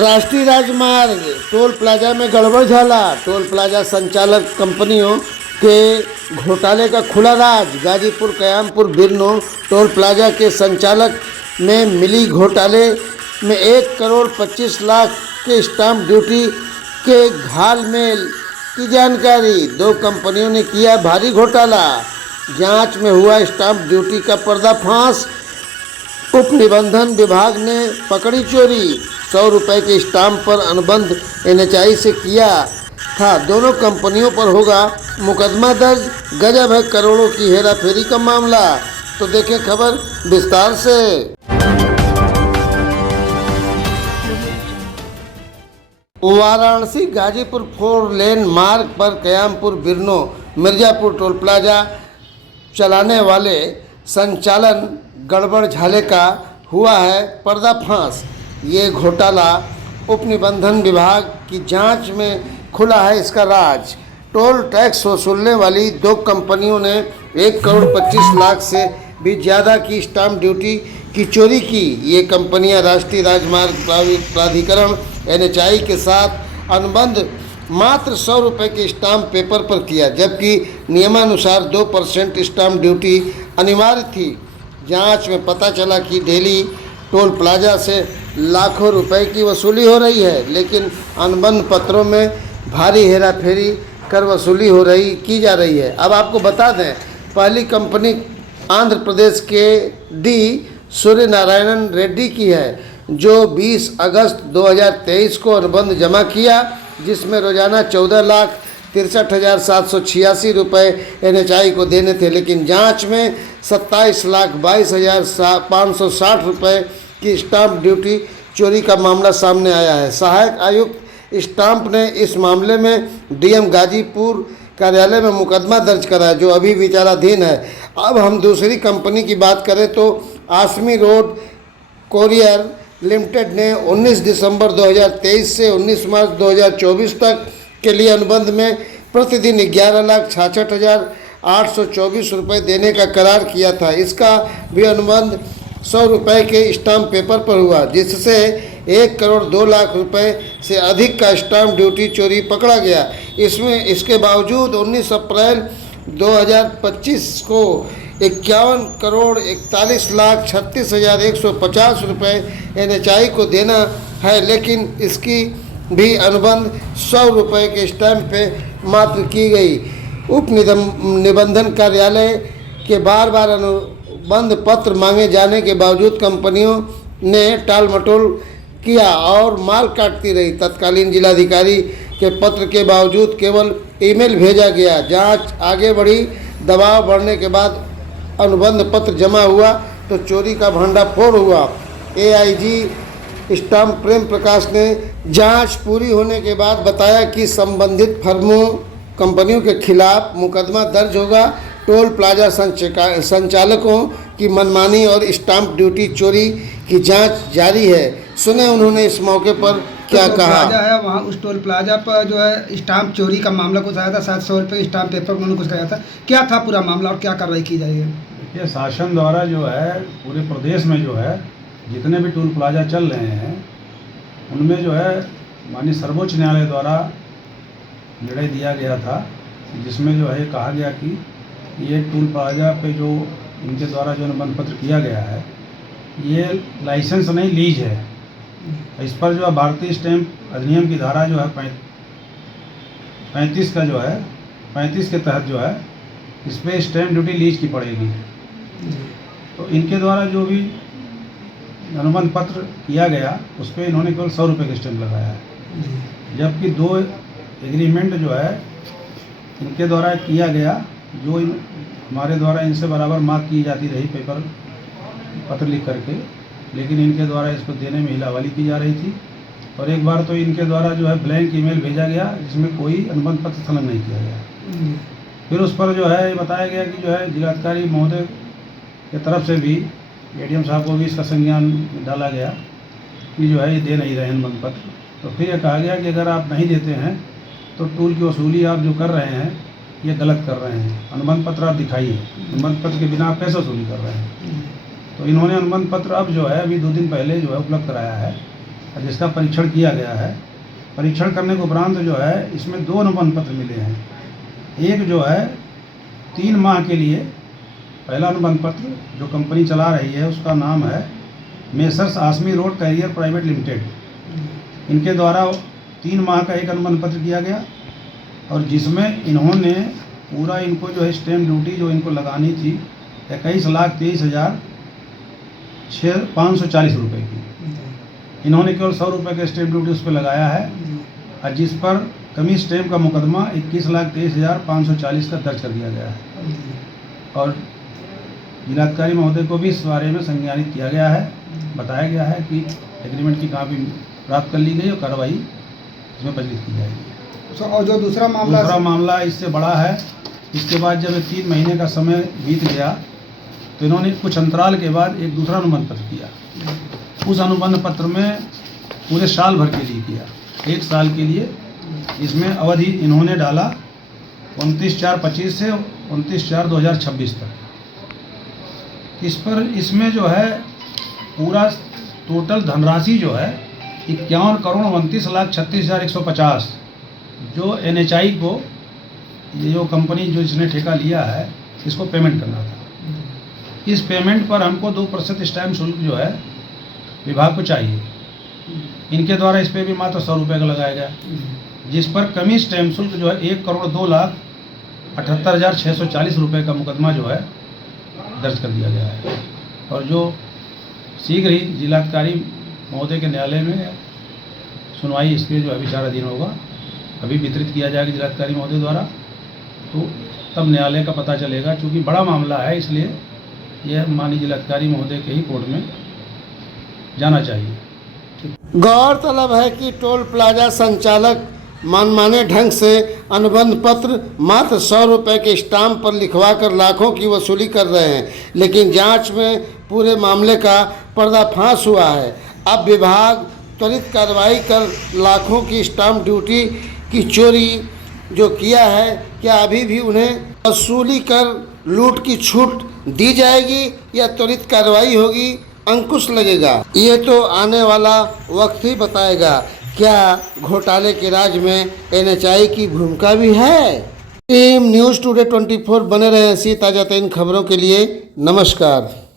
राष्ट्रीय राजमार्ग toll plaza में गड़बड़ झाला। टोल प्लाजा संचालक कंपनियों के घोटाले का खुला राज। गाजीपुर कयामपुर बिरनो टोल प्लाजा के संचालक में मिली घोटाले में 1 करोड़ 25 लाख के स्टाम्प ड्यूटी के घालमेल की जानकारी। 2 कंपनियों ने किया भारी घोटाला। जांच में हुआ स्टाम्प ड्यूटी का पर्दाफाश। उप निबंधन विभाग ने पकड़ी चोरी। 100 रुपये के स्टाम्प पर अनुबंध NHI से किया था। दोनों कंपनियों पर होगा मुकदमा दर्ज। गजब है करोड़ों की हेराफेरी का मामला। तो देखें खबर विस्तार से। वाराणसी गाजीपुर 4 लेन मार्ग पर कयामपुर बिरनो मिर्जापुर टोल प्लाजा चलाने वाले संचालन गड़बड़ झाले का हुआ है पर्दाफाश। ये घोटाला उप निबंधन विभाग की जांच में खुला है इसका राज। टोल टैक्स वसूलने वाली 2 कंपनियों ने 1 करोड़ 25 लाख से भी ज़्यादा की स्टाम्प ड्यूटी की चोरी की। ये कंपनियां राष्ट्रीय राजमार्ग प्राधिकरण NHI के साथ अनुबंध मात्र 100 रुपये के स्टाम्प पेपर पर किया, जबकि नियमानुसार 2% स्टाम्प ड्यूटी अनिवार्य थी। जांच में पता चला कि दिल्ली टोल प्लाजा से लाखों रुपए की वसूली हो रही है, लेकिन अनुबंध पत्रों में भारी हेराफेरी कर वसूली की जा रही है। अब आपको बता दें, पहली कंपनी आंध्र प्रदेश के D सूर्य नारायण रेड्डी की है, जो 20 अगस्त 2023 को अनुबंध जमा किया, जिसमें रोजाना 14,63,786 रुपये NHI को देने थे। लेकिन जांच में 27,22,560 रुपये की स्टाम्प ड्यूटी चोरी का मामला सामने आया है। सहायक आयुक्त स्टाम्प ने इस मामले में DM गाजीपुर कार्यालय में मुकदमा दर्ज करा, जो अभी विचाराधीन है। अब हम दूसरी कंपनी की बात करें तो आसमी रोड कोरियर लिमिटेड ने 19 दिसंबर 2023 से 19 मार्च 2024 तक के लिए अनुबंध में प्रतिदिन 11,66,824 रुपये देने का करार किया था। इसका भी अनुबंध 100 रुपये के स्टाम्प पेपर पर हुआ, जिससे 1 करोड़ 2 लाख रुपए से अधिक का स्टाम्प ड्यूटी चोरी पकड़ा गया। इसके बावजूद 19 अप्रैल 2025 को 51 करोड़ 41,36,150 रुपये NHI को देना है, लेकिन इसकी भी अनुबंध 100 रुपये के स्टैम्प पे मात्र की गई। उप निबंधन कार्यालय के बार अनुबंध पत्र मांगे जाने के बावजूद कंपनियों ने टाल मटोल किया और माल काटती रही। तत्कालीन जिलाधिकारी के पत्र के बावजूद केवल ईमेल भेजा गया। जांच आगे बढ़ी। दबाव बढ़ने के बाद अनुबंध पत्र जमा हुआ तो चोरी का भंडाफोड़ हुआ। AIG स्टाम्प प्रेम प्रकाश ने जांच पूरी होने के बाद बताया कि संबंधित फर्मों कंपनियों के खिलाफ मुकदमा दर्ज होगा। टोल प्लाजा संचालकों की मनमानी और स्टाम्प ड्यूटी चोरी की जांच जारी है। सुने उन्होंने इस मौके पर क्या कहा। प्लाजा है वहाँ, उस टोल प्लाजा पर जो है स्टाम्प चोरी का मामला कुछ आया था। 700 रुपये स्टाम्प पेपर उन्होंने कुछ कहा था। क्या था पूरा मामला और क्या कार्रवाई की जाएगी? ये शासन द्वारा जो है पूरे प्रदेश में जो है जितने भी टोल प्लाजा चल रहे हैं, उनमें जो है माननीय सर्वोच्च न्यायालय द्वारा निर्णय दिया गया था, जिसमें जो है कहा गया कि ये टोल प्लाजा पे जो इनके द्वारा जो अनुबंध पत्र किया गया है, ये लाइसेंस नहीं, लीज है। इस पर जो है भारतीय स्टैम्प अधिनियम की धारा जो है 35 का जो है 35 के तहत जो है इस पर स्टैम्प ड्यूटी लीज की पड़ेगी। तो इनके द्वारा जो भी अनुबंध पत्र किया गया उस पर इन्होंने केवल 100 रुपये का स्टैम्प लगाया है, जबकि 2 एग्रीमेंट जो है इनके द्वारा किया गया, जो हमारे द्वारा इनसे बराबर मांग की जाती रही पेपर पत्र लिख करके, लेकिन इनके द्वारा इसको देने में हिलावली की जा रही थी। और एक बार तो इनके द्वारा जो है ब्लैंक ईमेल भेजा गया, जिसमें कोई अनुबंध पत्र संलग्न नहीं किया गया। फिर उस पर जो है बताया गया कि जो है जिलाधिकारी महोदय की तरफ से भी ADM साहब को भी इसका संज्ञान डाला गया कि जो है ये दे नहीं रहे अनुबंध पत्र। तो फिर ये कहा गया कि अगर आप नहीं देते हैं तो टोल की वसूली आप जो कर रहे हैं ये गलत कर रहे हैं। अनुबंध पत्र आप दिखाइए, अनुबंध पत्र के बिना आप कैसे वसूली कर रहे हैं। तो इन्होंने अनुबंध पत्र अब जो है अभी 2 दिन पहले जो है उपलब्ध कराया है, जिसका परीक्षण किया गया है। परीक्षण करने के उपरांत जो है इसमें 2 अनुबंध पत्र मिले हैं। एक जो है 3 माह के लिए, पहला अनुबंध पत्र जो कंपनी चला रही है उसका नाम है Messrs Aasmi road carrier private limited. इनके द्वारा 3 माह का एक अनुबंध पत्र किया गया और जिसमें इन्होंने पूरा इनको जो है स्टैम्प ड्यूटी जो इनको लगानी थी 21,23,540 रुपये की, इन्होंने केवल 100 रुपये का स्टैम्प ड्यूटी उस पर लगाया है और जिस पर कमी स्टैम्प का मुकदमा 21,23,540 का दर्ज कर दिया गया है। और जिलाधिकारी महोदय को भी इस बारे में संज्ञानित किया गया है, बताया गया है कि एग्रीमेंट की कापी प्राप्त कर ली गई और कार्रवाई इसमें प्रचलित की जाएगी। और जो दूसरा मामला इससे बड़ा है। इसके बाद जब 3 महीने का समय बीत गया तो इन्होंने कुछ अंतराल के बाद एक दूसरा अनुबंध पत्र किया। उस अनुबंध पत्र में पूरे साल भर के लिए किया, 1 साल के लिए। इसमें अवधि इन्होंने डाला 29/4/25 से 29/4/2026 तक। इसमें जो है पूरा टोटल धनराशि जो है 51,29,36,150 जो NHI को, ये जो कंपनी जो इसने ठेका लिया है इसको पेमेंट करना था। इस पेमेंट पर हमको 2% स्टैम्प शुल्क जो है विभाग को चाहिए। इनके द्वारा इस पर भी मात्र 100 रुपये का लगाया गया, जिस पर कमी स्टैम्प शुल्क जो है 1,02,78,640 रुपये का मुकदमा जो है दर्ज कर दिया गया है। और जो शीघ्र ही जिलाधिकारी महोदय के न्यायालय में सुनवाई इसके जो है विचाराधीन होगा, अभी वितरित किया जाएगा जिलाधिकारी महोदय द्वारा, तो तब न्यायालय का पता चलेगा। चूँकि बड़ा मामला है इसलिए यह माननीय जिलाधिकारी महोदय के ही कोर्ट में जाना चाहिए। गौरतलब है कि टोल प्लाजा संचालक मनमाने ढंग से अनुबंध पत्र मात्र 100 रुपये के स्टाम्प पर लिखवाकर लाखों की वसूली कर रहे हैं, लेकिन जांच में पूरे मामले का पर्दाफाश हुआ है। अब विभाग त्वरित कार्रवाई कर लाखों की स्टाम्प ड्यूटी की चोरी जो किया है, क्या अभी भी उन्हें वसूली कर लूट की छूट दी जाएगी या त्वरित कार्रवाई होगी, अंकुश लगेगा। ये तो आने वाला वक्त ही बताएगा। क्या घोटाले के राज में NHI की भूमिका भी है? टीम न्यूज़ टुडे 24 बने रहे ऐसी ताज़ा तरीन खबरों के लिए। नमस्कार।